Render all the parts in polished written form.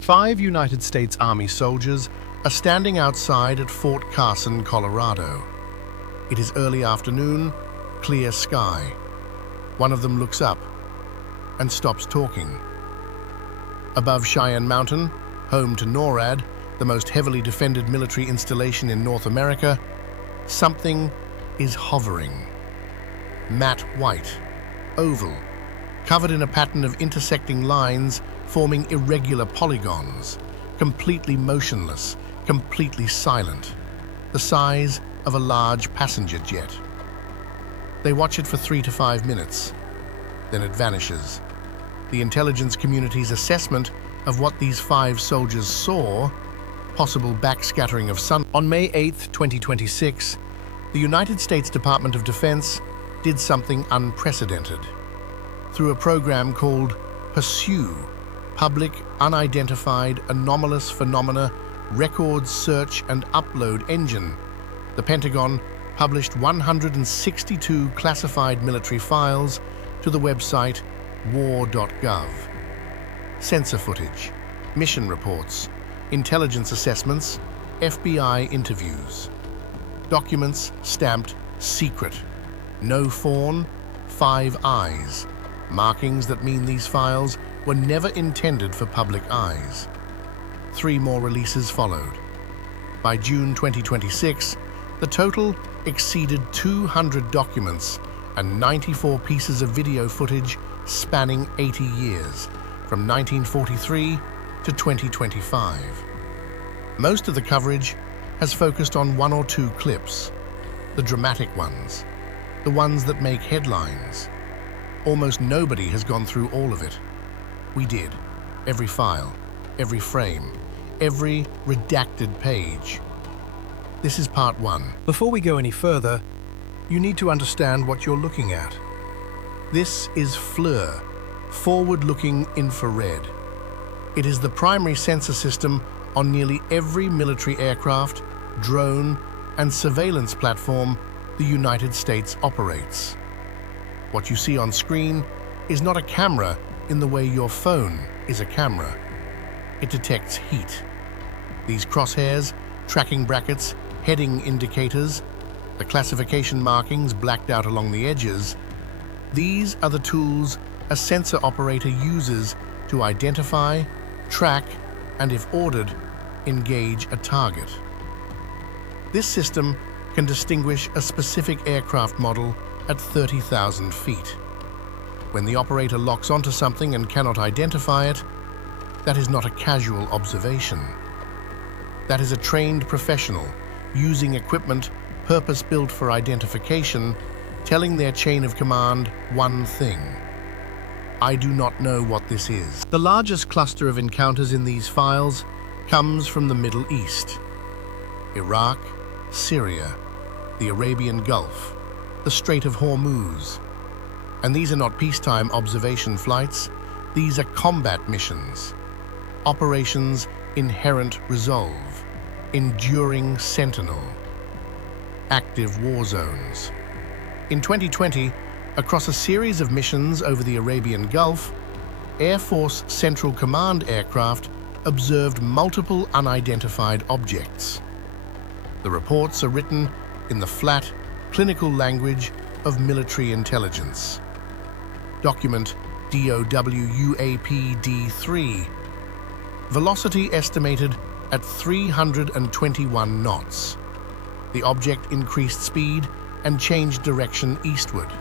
5 United States Army soldiers are standing outside at Fort Carson, Colorado. It is early afternoon, clear sky. One of them looks up and stops talking. Above Cheyenne Mountain, home to NORAD, the most heavily defended military installation in North America, something is hovering. Matte white, oval, covered in a pattern of intersecting lines forming irregular polygons, completely motionless, completely silent, the size of a large passenger jet. They watch it for 3 to 5 minutes, then it vanishes. The intelligence community's assessment of what these 5 soldiers saw, possible backscattering of sun. On May 8, 2026, the United States Department of Defense did something unprecedented. Through a program called PURSUE, Public Unidentified Anomalous Phenomena Records Search and Upload Engine, the Pentagon published 162 classified military files to the website war.gov. Sensor footage, mission reports, intelligence assessments, FBI interviews. Documents stamped secret, NOFORN, 5 eyes, markings that mean these files were never intended for public eyes. 3 more releases followed. By June 2026, the total exceeded 200 documents and 94 pieces of video footage spanning 80 years, from 1943 to 2025. Most of the coverage has focused on 1 or 2 clips, the dramatic ones, the ones that make headlines. Almost nobody has gone through all of it. We did. Every file, every frame, every redacted page. This is part 1. Before we go any further, you need to understand what you're looking at. This is FLIR, forward-looking infrared. It is the primary sensor system on nearly every military aircraft, drone, and surveillance platform the United States operates. What you see on screen is not a camera in the way your phone is a camera. It detects heat. These crosshairs, tracking brackets, heading indicators, the classification markings blacked out along the edges, these are the tools a sensor operator uses to identify, track, and if ordered, engage a target. This system can distinguish a specific aircraft model at 30,000 feet. When the operator locks onto something and cannot identify it, that is not a casual observation. That is a trained professional using equipment purpose-built for identification, telling their chain of command one thing: I do not know what this is. The largest cluster of encounters in these files comes from the Middle East. Iraq, Syria, the Arabian Gulf, the Strait of Hormuz. And these are not peacetime observation flights, these are combat missions. Operations Inherent Resolve, Enduring Sentinel, active war zones. In 2020, across a series of missions over the Arabian Gulf, Air Force Central Command aircraft observed multiple unidentified objects. The reports are written in the flat, clinical language of military intelligence. Document DOW-UAP-D3. Velocity estimated at 321 knots. The object increased speed and changed direction eastward.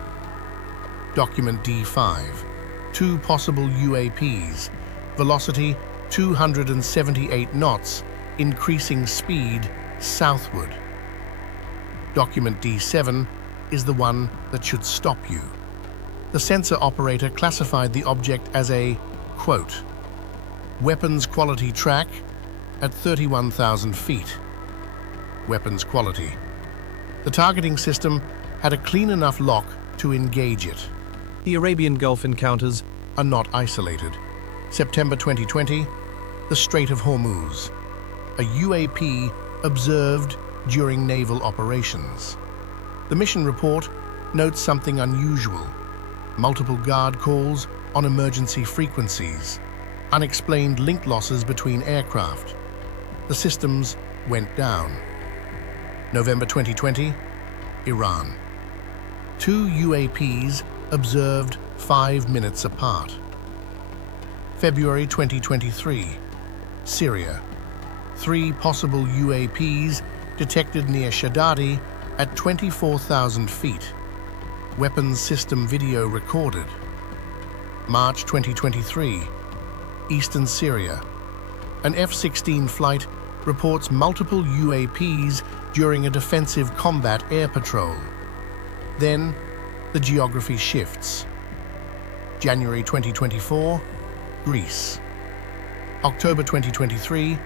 Document D5. 2 possible UAPs. Velocity 278 knots, increasing speed southward. Document D7 is the one that should stop you. The sensor operator classified the object as a, quote, weapons quality track at 31,000 feet. Weapons quality. The targeting system had a clean enough lock to engage it. The Arabian Gulf encounters are not isolated. September 2020, the Strait of Hormuz. A UAP observed during naval operations. The mission report notes something unusual: multiple guard calls on emergency frequencies. unexplained link losses between aircraft. The systems went down. November 2020, Iran. 2 UAPs observed 5 minutes apart. February 2023, Syria. 3 possible UAPs detected near Shaddadi at 24,000 feet. Weapons system video recorded. March 2023, Eastern Syria. An F-16 flight reports multiple UAPs during a defensive combat air patrol. Then, the geography shifts. January 2024, Greece. October 2023,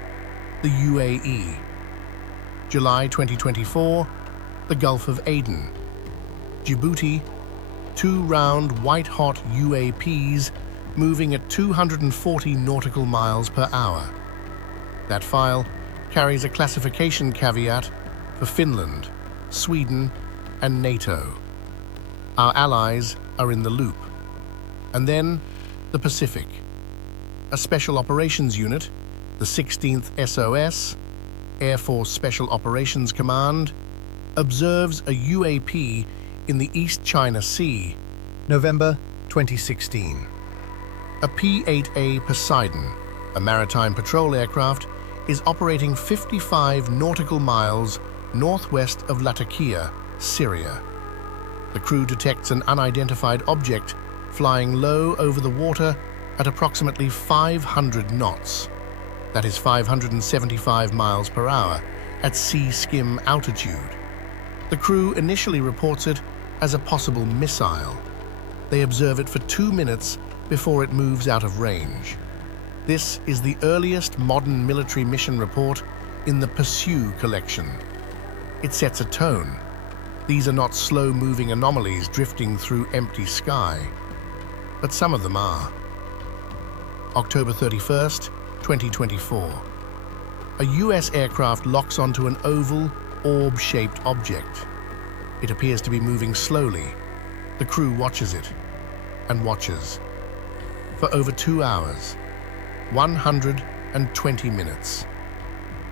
the UAE. July 2024, the Gulf of Aden. Djibouti, 2 round white-hot UAPs moving at 240 nautical miles per hour. That file carries a classification caveat for Finland, Sweden, and NATO. Our allies are in the loop. And then, the Pacific. A Special Operations Unit, the 16th SOS, Air Force Special Operations Command, observes a UAP in the East China Sea, November 2016. A P-8A Poseidon, a maritime patrol aircraft, is operating 55 nautical miles northwest of Latakia, Syria. The crew detects an unidentified object flying low over the water at approximately 500 knots. That is 575 miles per hour at sea skim altitude. The crew initially reports it as a possible missile. They observe it for 2 minutes before it moves out of range. This is the earliest modern military mission report in the Pursue collection. It sets a tone. These are not slow-moving anomalies drifting through empty sky, but some of them are. October 31st, 2024. A US aircraft locks onto an oval, orb-shaped object. It appears to be moving slowly. The crew watches it, and watches, for over 2 hours, 120 minutes.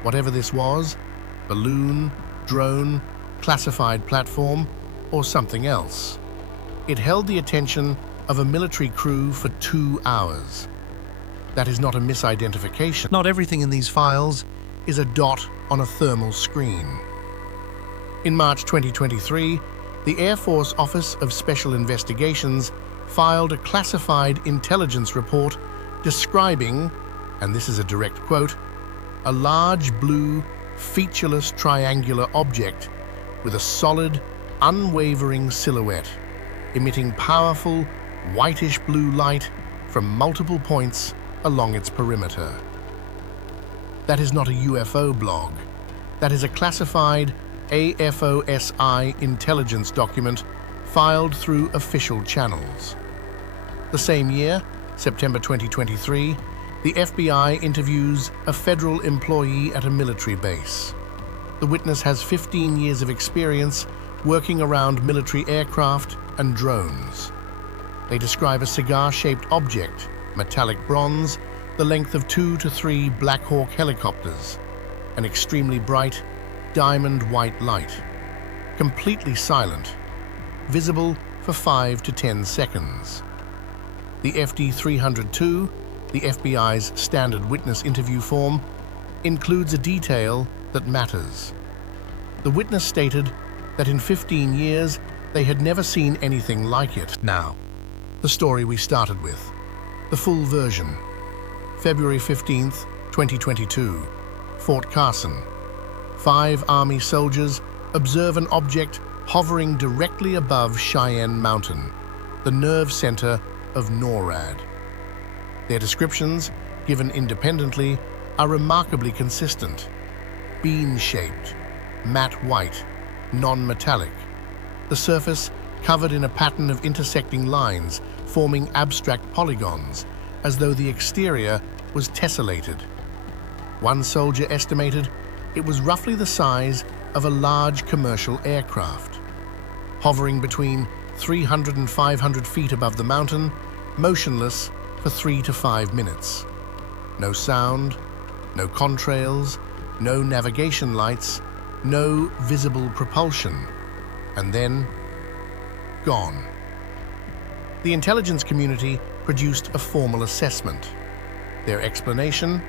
Whatever this was, balloon, drone, classified platform, or something else, it held the attention of a military crew for 2 hours. That is not a misidentification. Not everything in these files is a dot on a thermal screen. In March 2023, the Air Force Office of Special Investigations filed a classified intelligence report describing, and this is a direct quote, a large blue, featureless triangular object with a solid, unwavering silhouette, emitting powerful, whitish-blue light from multiple points along its perimeter. That is not a UFO blog. That is a classified AFOSI intelligence document filed through official channels. The same year, September 2023, the FBI interviews a federal employee at a military base. The witness has 15 years of experience working around military aircraft and drones. They describe a cigar-shaped object, metallic bronze, the length of 2 to 3 Black Hawk helicopters, an extremely bright, diamond white light, completely silent, visible for 5 to 10 seconds. The FD-302, the FBI's standard witness interview form, includes a detail that matters. The witness stated that in 15 years they had never seen anything like it. Now, the story we started with, the full version. February 15th, 2022, Fort Carson. 5 Army soldiers observe an object hovering directly above Cheyenne Mountain, the nerve center of NORAD. Their descriptions, given independently, are remarkably consistent. Bean-shaped, matte white, non-metallic. The surface covered in a pattern of intersecting lines, forming abstract polygons, as though the exterior was tessellated. One soldier estimated it was roughly the size of a large commercial aircraft. Hovering between 300 and 500 feet above the mountain, motionless for 3 to 5 minutes. No sound, no contrails, no navigation lights, no visible propulsion, and then gone. The intelligence community produced a formal assessment. Their explanation: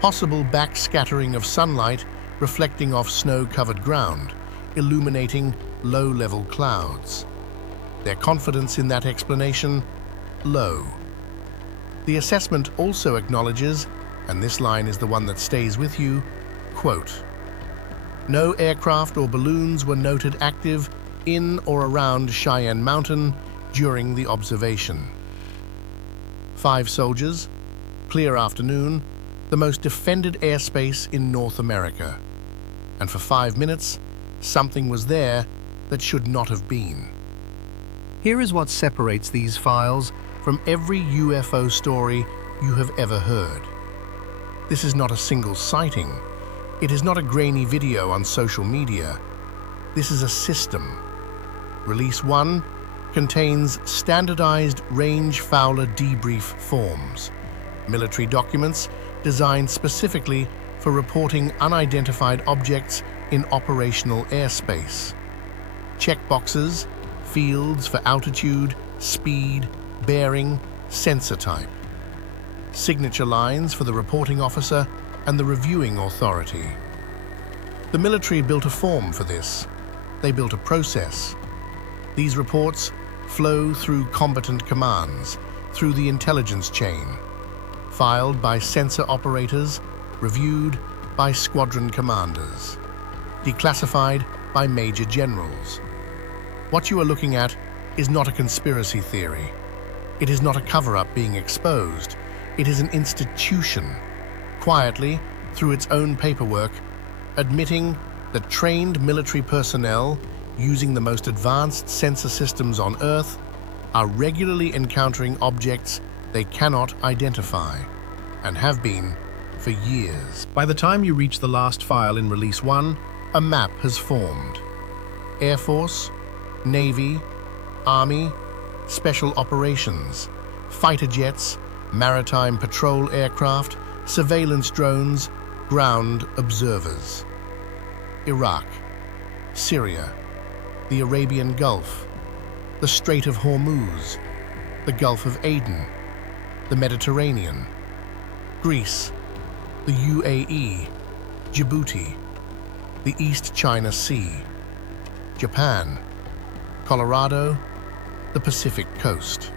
possible backscattering of sunlight reflecting off snow-covered ground, illuminating low-level clouds. Their confidence in that explanation: low. The assessment also acknowledges, and this line is the one that stays with you, quote, "No aircraft or balloons were noted active in or around Cheyenne Mountain during the observation." 5 soldiers, clear afternoon, the most defended airspace in North America. And for 5 minutes, something was there that should not have been. Here is what separates these files from every UFO story you have ever heard. This is not a single sighting. It is not a grainy video on social media. This is a system. Release 1 contains standardized range Fowler debrief forms, military documents designed specifically for reporting unidentified objects in operational airspace. Checkboxes, fields for altitude, speed, bearing, sensor type. Signature lines for the reporting officer and the reviewing authority. The military built a form for this. They built a process. These reports flow through combatant commands, through the intelligence chain, filed by sensor operators, reviewed by squadron commanders, declassified by major generals. What you are looking at is not a conspiracy theory. It is not a cover-up being exposed. It is an institution, quietly, through its own paperwork, admitting that trained military personnel, using the most advanced sensor systems on Earth, are regularly encountering objects they cannot identify, and have been for years. By the time you reach the last file in Release 1, a map has formed. Air Force, Navy, Army, Special Operations, fighter jets, maritime patrol aircraft, surveillance drones, ground observers. Iraq, Syria, the Arabian Gulf, the Strait of Hormuz, the Gulf of Aden, the Mediterranean, Greece, the UAE, Djibouti, the East China Sea, Japan, Colorado, the Pacific Coast.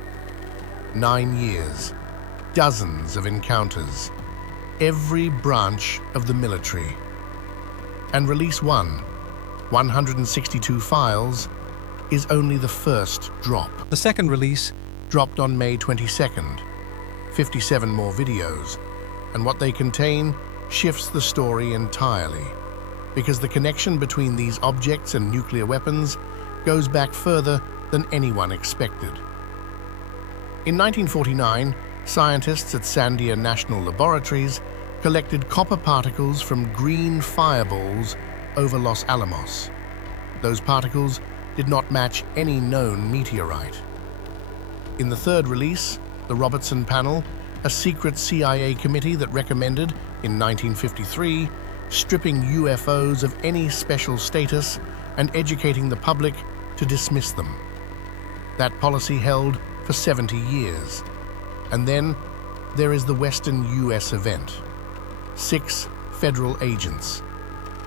9 years, dozens of encounters, every branch of the military. And Release 1, 162 files, is only the first drop. The second release dropped on May 22nd, 57 more videos, and what they contain shifts the story entirely, because the connection between these objects and nuclear weapons goes back further than anyone expected. In 1949, scientists at Sandia National Laboratories collected copper particles from green fireballs over Los Alamos. Those particles did not match any known meteorite. In the third release, the Robertson Panel, a secret CIA committee that recommended, in 1953, stripping UFOs of any special status and educating the public to dismiss them. That policy held for 70 years. And then there is the Western US event. 6 federal agents,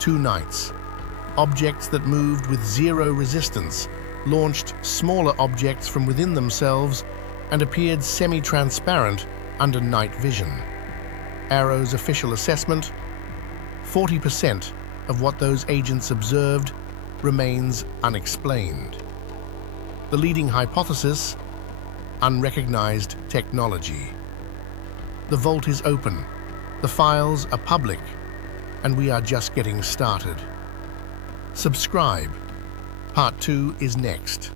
2 nights, objects that moved with zero resistance, launched smaller objects from within themselves, and appeared semi-transparent under night vision. Arrow's official assessment: 40% of what those agents observed remains unexplained. The leading hypothesis: unrecognized technology. The vault is open, the files are public, and we are just getting started. Subscribe. Part 2 is next.